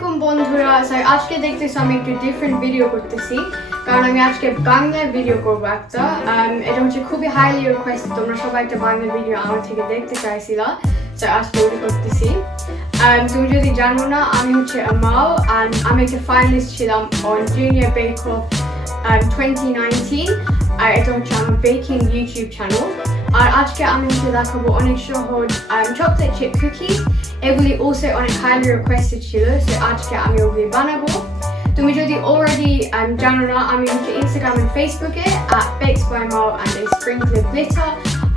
আলাইকুম বন্ধুরা। আজকে দেখতেছি আমি একটু ডিফারেন্ট ভিডিও করতেছি, কারণ আমি আজকে বাংলা ভিডিও করব একটা। এটা হচ্ছে খুবই হাইলি রিকোয়েস্টেড, তোমরা সবাই একটা বাংলা ভিডিও আমার থেকে দেখতে চাইছিলা, আজকে ওটা করতেছি। তুমি যদি জানো না, আমি হচ্ছে amal, আমি একটা ফাইনালিস্ট ছিলাম অন জুনিয়র বেক অফ 2019, আর এটা হচ্ছে আমার বেকিং ইউটিউব চ্যানেল। আর আজকে আমি হচ্ছে দেখাবো অনেক সহজ চকলেট চিপ কুকিজ। এগুলি অলসো অনেক হাইলি রিকোয়েস্টেড ছিল, সো আজকে আমি ওগুলি বানাবো। তুমি যদি অলরেডি জানো না, আমি হচ্ছে ইনস্টাগ্রাম আর ফেসবুকে @bakes_by_mal and a sprinkle of glitter,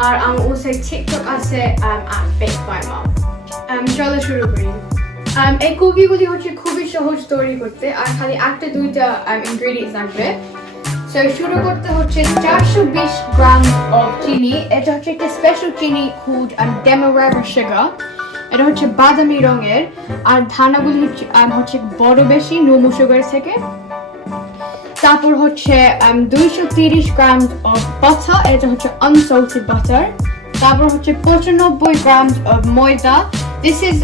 আর আমার অলসো টিকটক আছে @bakes_by_mal। চলো শুরু করি। এই কুকিগুলি হচ্ছে খুবই সহজ তৈরি করতে, আর খালি একটা দুইটা ইনগ্রেডিয়েন্টস লাগবে। সো শুরু করতে হচ্ছে 420 গ্রাম অফ চিনি। এটা হচ্ছে একটা স্পেশাল চিনি called demerara sugar। এটা হচ্ছে বাদামি রঙের, আর দানাগুলি হচ্ছে বড় বেশি নরমাল সুগার থেকে। তারপর হচ্ছে 230 গ্রাম অফ বাটার, এটা হচ্ছে unsalted butter। তারপর হচ্ছে 95 গ্রাম অফ ময়দা। This is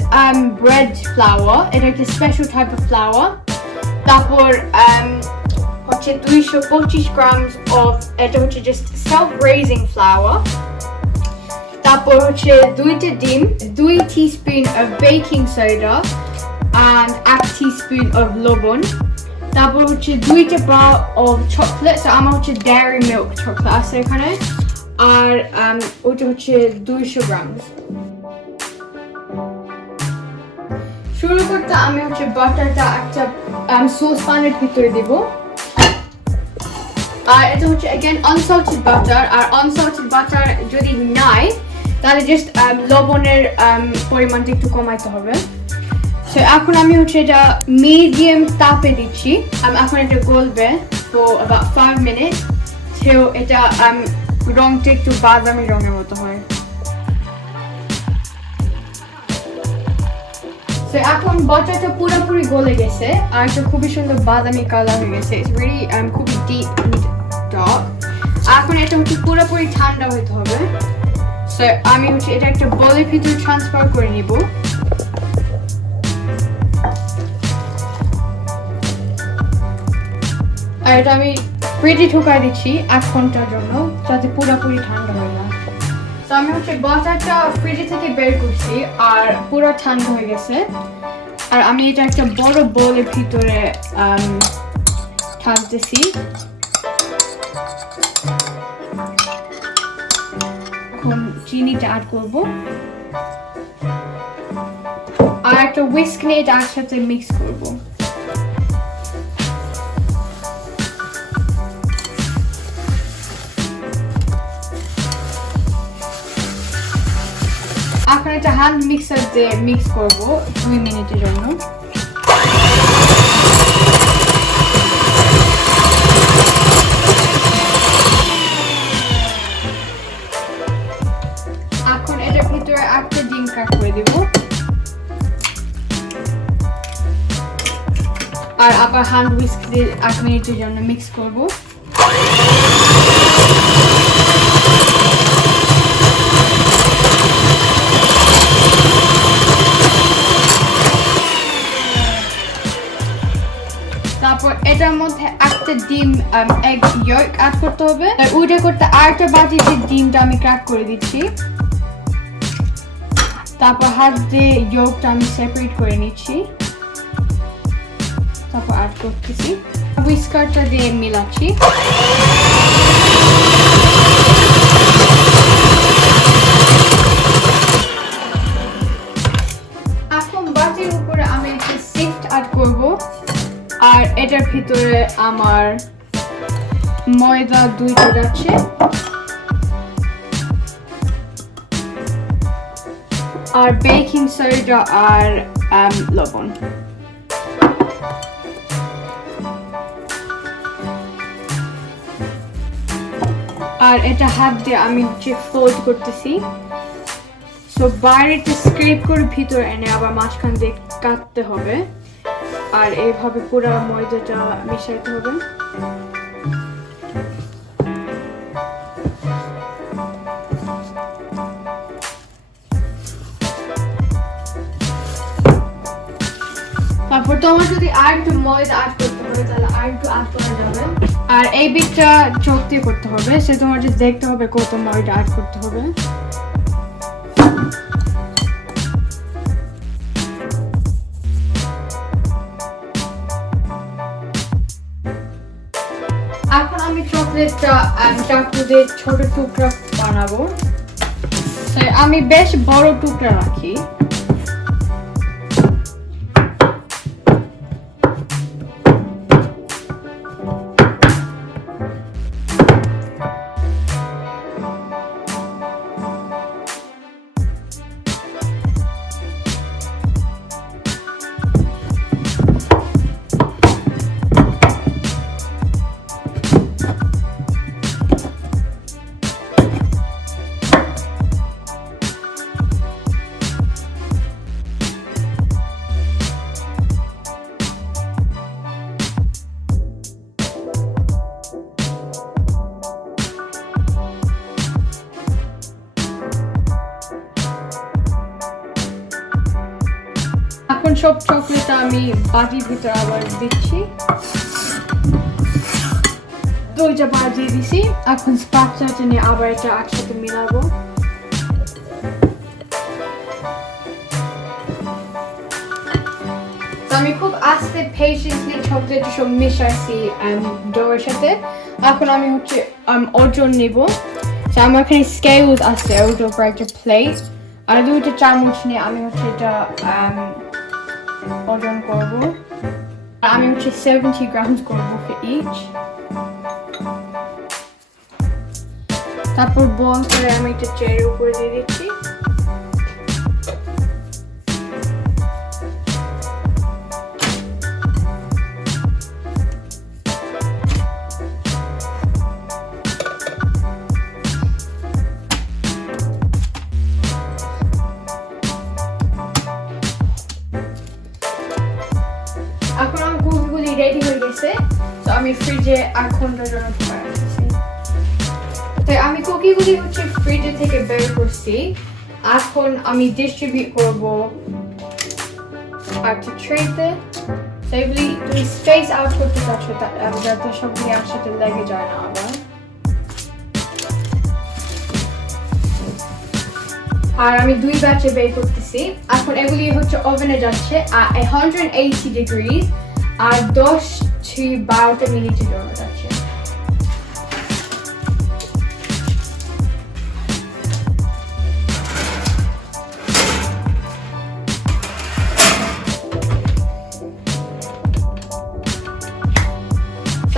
bread flour, এটা একটা স্পেশাল টাইপ অফ ফ্লাওয়ার। তারপর হচ্ছে 225 গ্রাম অফ, এটা হচ্ছে জাস্ট self raising flour। তারপর হচ্ছে 2টা ডিম, 2 teaspoon of baking soda and 1 teaspoon of লবণ। তারপর হচ্ছে 2টা বার অফ চকলেট, আমার হচ্ছে ডেয়ারি মিল্ক চকলেট আছে এখানে, আর ওটা হচ্ছে 200 গ্রাম। শুরু করতে আমি হচ্ছে বাটারটা একটা সস প্যানের ভিতরে দিব। আর এটা হচ্ছে again unsalted butter, আর unsalted butter যদি নাই তাহলে জাস্ট লবণের পরিমাণটা একটু কমাইতে হবে। সো এখন আমি হচ্ছে এটা মিডিয়াম তাপে দিচ্ছি। এখন এটা গলবে for about 5 minutes till এটা রংটা একটু বাদামি রঙের মতো হয়। সো এখন বাটারটা পুরোপুরি গলে গেছে, আর এটা খুবই সুন্দর বাদামি কালার হয়ে গেছে। ইটস রিয়েলি খুবই ডিপ এন্ড ডার্ক। এখন এটা হচ্ছে পুরোপুরি ঠান্ডা হতে হবে। সো আমি হচ্ছে এটা একটা বোলের ভিতরে ট্রান্সফার করে নিব। আর এটা আমি ফ্রিজে ঢুকাই দিচ্ছি 1 ঘন্টার জন্য, যাতে পুরোপুরি ঠান্ডা হয়ে যায়। তো আমি হচ্ছে বাটারটা ফ্রিজে থেকে বের করছি, আর পুরো ঠান্ডা হয়ে গেছে। আর আমি এটা একটা বড় বোলের ভিতরে ঢালতেছি। এখন চিনিটা অ্যাড করব, আর একটা হুইস্ক নিয়ে এটা একসাথে মিক্স করব। এখন একটা হ্যান্ড মিক্সার দিয়ে মিক্স করব 2 মিনিটের জন্য। এখন এটার ভিতরে একটা ডিম কাট করে দেব, আর আবার হ্যান্ড হুইস্ক দিয়ে 1 মিনিটের জন্য মিক্স করব। তারপর এটার মধ্যে একটা ডিম এগ ইয়ক অ্যাড করতে হবে। ওইটা করতে আরেকটা বাটিতে ডিমটা আমি ক্র্যাক করে দিচ্ছি। তারপর হাত দিয়ে ইয়কটা আমি সেপারেট করে নিচ্ছি। তারপর অ্যাড করতেছি, হুইস্কারটা দিয়ে মিলাচ্ছি। এখন বাটির উপরে আমি একটা সিফট অ্যাড করব, আর এটার ভিতরে আমার ময়দা 2টা যাচ্ছে, আর বেকিং সোডা আর লবণ। আর এটা হাত দিয়ে আমি হচ্ছে ফোল্ড করতেছি। সো বাইরেটা স্ক্রেপ করে ভিতরে এনে আবার মাঝখান দিয়ে কাটতে হবে, আর এইভাবে পুরো ময়দাটা মিশাইতে হবে। তারপর তোমার যদি আর একটু ময়দা অ্যাড করতে হবে তাহলে আর একটু অ্যাড করা যাবে। আর এই বিটটা চোখ দিয়ে করতে হবে, সে তোমার যে দেখতে হবে কত ময়দা অ্যাড করতে হবে। এখন আমি চকলেটটা চাকু দিয়ে ছোট টুকরা বানাবো। আমি বেশ বড় টুকরা রাখি। এখন সব চকলেট আমি বাটির ভিতরে আবার দিচ্ছি। দুইটা বার দিয়ে দিছি। এখন স্প্যাচুলা নিয়ে আবার এটা একসাথে মিলাবো। আমি খুব আস্তে পেশেন্টলি চকলেট সব মিশাইছি ডোয়ের সাথে। এখন আমি হচ্ছে ওজন নিব। আমার এখানে স্কেলস আছে, ওটার উপর একটা প্লেট আর দুইটা চামচ নিয়ে আমি হচ্ছে এটা ওজন করব। আমি হচ্ছে 70 grams করব for each। তারপর বল করে আমি এটা চেয়ারের উপরে দিয়ে দিচ্ছি। এখন আমার কুকিগুলি রেডি হয়ে গেছে, তো আমি ফ্রিজে 8 ঘন্টার জন্য রাখছি। তো আমি কুকিগুলি হচ্ছে ফ্রিজে থেকে বের করছি। এখন আমি ডিস্ট্রিবিউট করব একটা ট্রেতে। তো এগুলি তুমি স্পেস আউট করতে চাচ্ছ যাতে সবগুলি একসাথে লেগে যায় না আবার। আর আমি 2 ব্যাচে বের করতেছি। এখন এগুলি হচ্ছে ওভেনে যাচ্ছে 180 ডিগ্রি আর 10 to 12 মিনিটের জন্য যাচ্ছে।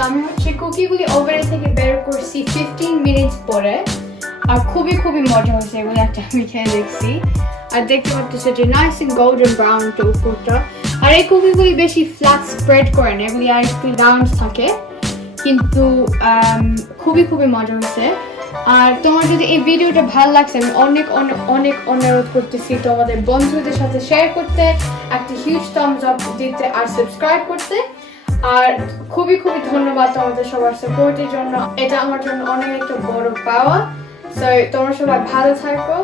আমি হচ্ছে কুকিগুলি ওভেন থেকে বের করছি 15 মিনিট পরে। আর খুবই মজা হয়েছে এগুলো, একটা আমি খেয়ে দেখছি। আর দেখতে পাচ্ছি যে নাইস এন্ড গোল্ডেন ব্রাউন তো উপরটা। আর এই কুকিগুলি বেশি ফ্ল্যাট স্প্রেড করে না, এগুলি আর একটু রাউন্ড থাকে, কিন্তু খুবই মজা হয়েছে। আর তোমার যদি এই ভিডিওটা ভালো লাগছে আমি অনেক অনুরোধ করতেছি তোমাদের বন্ধুদের সাথে শেয়ার করতে, একটা হিউজ থামস আপ দিতে আর সাবস্ক্রাইব করতে। আর খুবই ধন্যবাদ তোমাদের সবার সাপোর্টের জন্য, এটা আমার জন্য অনেক একটা বড় পাওয়া। সো তোমরা সবাই ভালো থাকো।